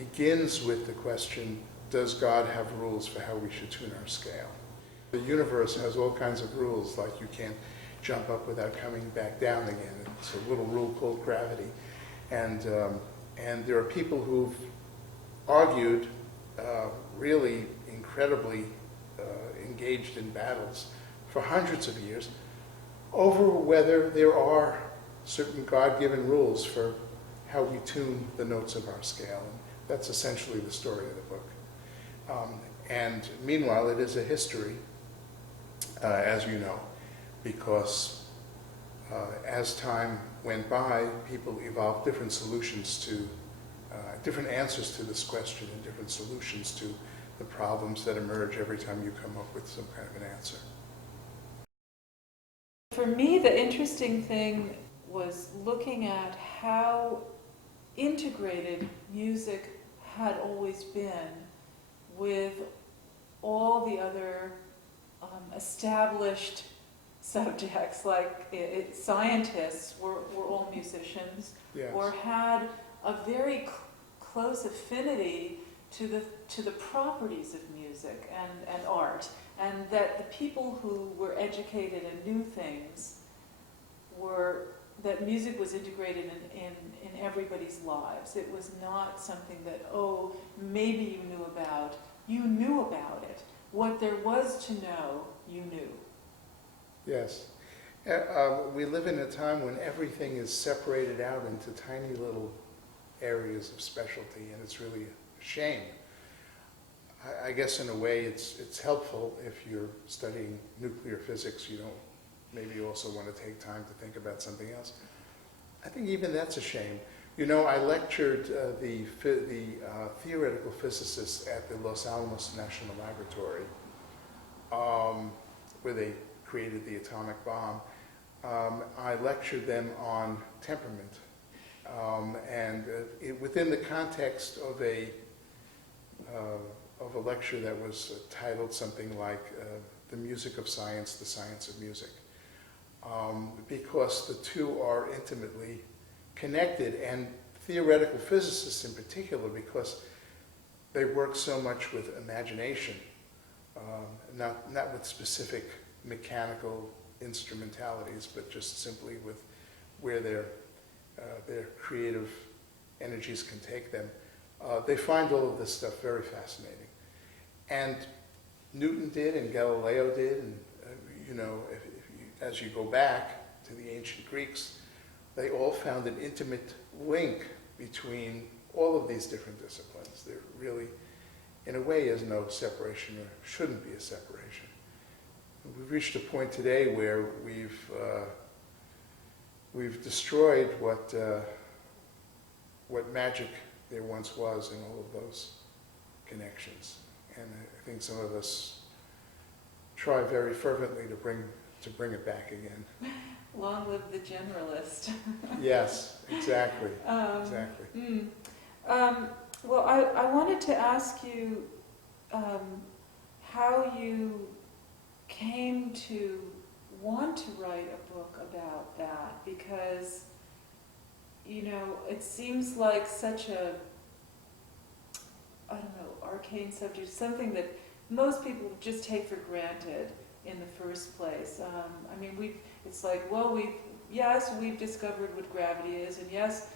begins with the question, does God have rules for how we should tune our scale? The universe has all kinds of rules, like you can't jump up without coming back down again. It's a little rule called gravity. And there are people who've argued really incredibly engaged in battles for hundreds of years over whether there are certain God-given rules for how we tune the notes of our scale. And that's essentially the story of the book. And meanwhile, it is a history, as you know, because as time went by, people evolved different solutions to, different answers to this question and different solutions to the problems that emerge every time you come up with some kind of an answer. For me, the interesting thing was looking at how integrated music had always been with all the other established subjects, like scientists were all musicians, Yes. or had a very close affinity to the properties of music and art, and that the people who were educated and knew things were, that music was integrated in everybody's lives. It was not something that, oh, maybe you knew about. You knew about it. What there was to know, you knew. Yes. We live in a time when everything is separated out into tiny little areas of specialty, and it's really a shame. I guess in a way it's helpful if you're studying nuclear physics. You don't maybe also want to take time to think about something else. I think even that's a shame. You know, I lectured the theoretical physicists at the Los Alamos National Laboratory, where they created the atomic bomb. I lectured them on temperament, within the context of a lecture that was titled something like "The Music of Science, the Science of Music," because the two are intimately connected, and theoretical physicists in particular, because they work so much with imagination, not with specific mechanical instrumentalities, but just simply with where their creative energies can take them. They find all of this stuff very fascinating. And Newton did, and Galileo did, and you know, as you go back to the ancient Greeks, they all found an intimate link between all of these different disciplines. There really, in a way, is no separation, or shouldn't be a separation. We've reached a point today where we've destroyed what magic there once was in all of those connections. And I think some of us try very fervently to bring it back again. Long live the generalist. Yes, exactly. Exactly. Well, I wanted to ask you how you came to want to write a book about that, because, you know, it seems like such a, I don't know, arcane subject, something that most people just take for granted in the first place. I mean, it's like, well, we've discovered what gravity is, and yes,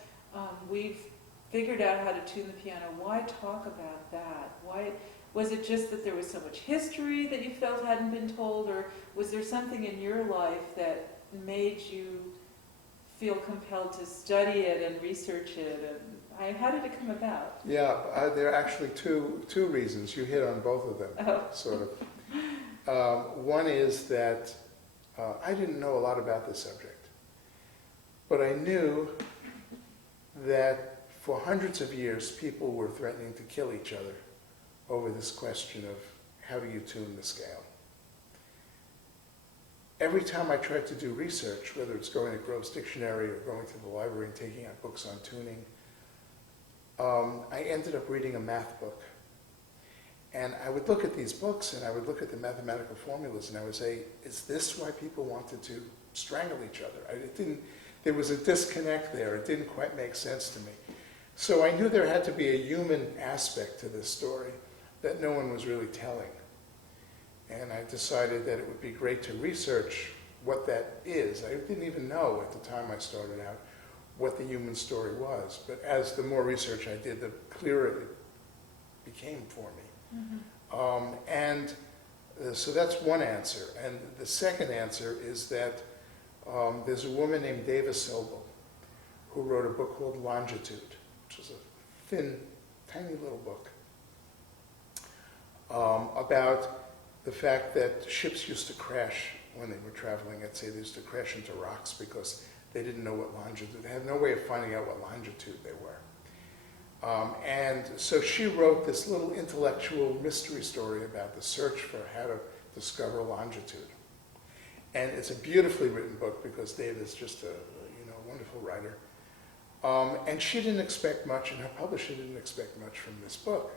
we've figured out how to tune the piano. Why talk about that? Why? Was it just that there was so much history that you felt hadn't been told, or was there something in your life that made you feel compelled to study it and research it? And how did it come about? Yeah, there are actually two reasons. You hit on both of them, sort of. One is that I didn't know a lot about this subject, but I knew that for hundreds of years people were threatening to kill each other over this question of how do you tune the scale. Every time I tried to do research, whether it's going to Grove's Dictionary or going to the library and taking out books on tuning, I ended up reading a math book. And I would look at these books and I would look at the mathematical formulas and I would say, is this why people wanted to strangle each other? There was a disconnect there. It didn't quite make sense to me. So I knew there had to be a human aspect to this story that no one was really telling. And I decided that it would be great to research what that is. I didn't even know at the time I started out what the human story was. But as the more research I did, the clearer it became for me. So that's one answer. And the second answer is that there's a woman named Davis Sobel who wrote a book called Longitude, which is a thin, tiny little book about the fact that ships used to crash when they were traveling. I'd say they used to crash into rocks because they didn't know what longitude. They had no way of finding out what longitude they were. And so she wrote this little intellectual mystery story about the search for how to discover longitude. And it's a beautifully written book because Dave is just a wonderful writer. And she didn't expect much, and her publisher didn't expect much from this book.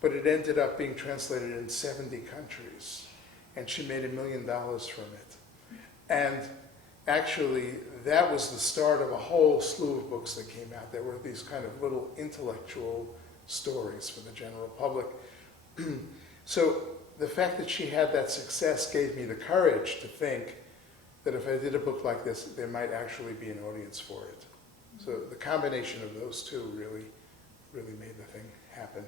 But it ended up being translated in 70 countries, and she made $1 million from it. And actually, that was the start of a whole slew of books that came out. There were these kind of little intellectual stories for the general public. So the fact that she had that success gave me the courage to think that if I did a book like this, there might actually be an audience for it. So the combination of those two really made the thing happen.